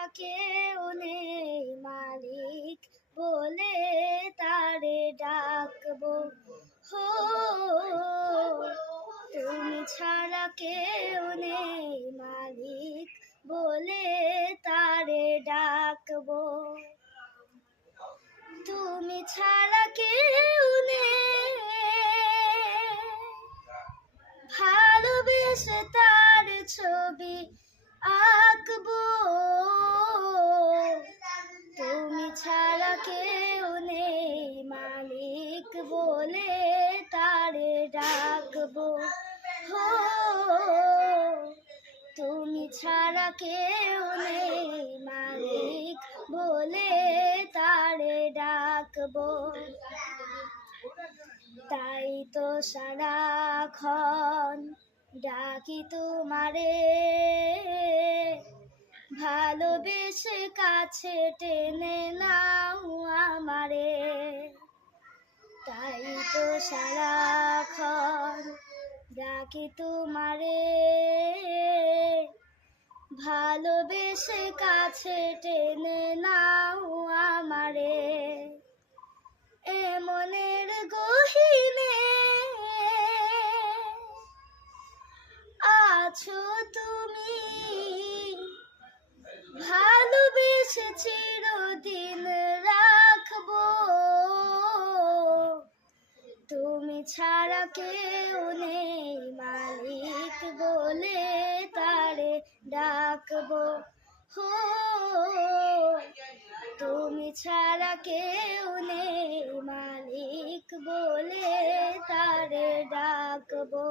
ছাড়া কেউ নেই মালিক বলে তারে ডাকবো। হো তুমি ছাড়া কেউ নেই মালিক বলে তারে ডাকবো। তুমি ছাড়া কেউ নেই ভালোবেসে তার ছবি আঁকবো। তুমি ছাড়া কেউ নেই মালিক বলে তারে ডাকবো। হো তুমি ছাড়া কেউ নেই মালিক বলে তারে ডাকবো। তাই তো সারাক্ষণ ডাকি তোমারে, ভালোবেসে কাছে টেনে নাও আমারে। তাই তো সারাক্ষণ ডাকি তোমারে, ভালোবেসে কাছে টেনে নাও আমারে। এ মনের গহীনে আছো তুমি, ভালোবেসে চিরদিন রাখবো। তুমি ছাড়া কেউ নেই মালিক বলে তারে ডাকবো। হো তুমি ছাড়া কেউ নেই মালিক বলে তারে ডাকবো।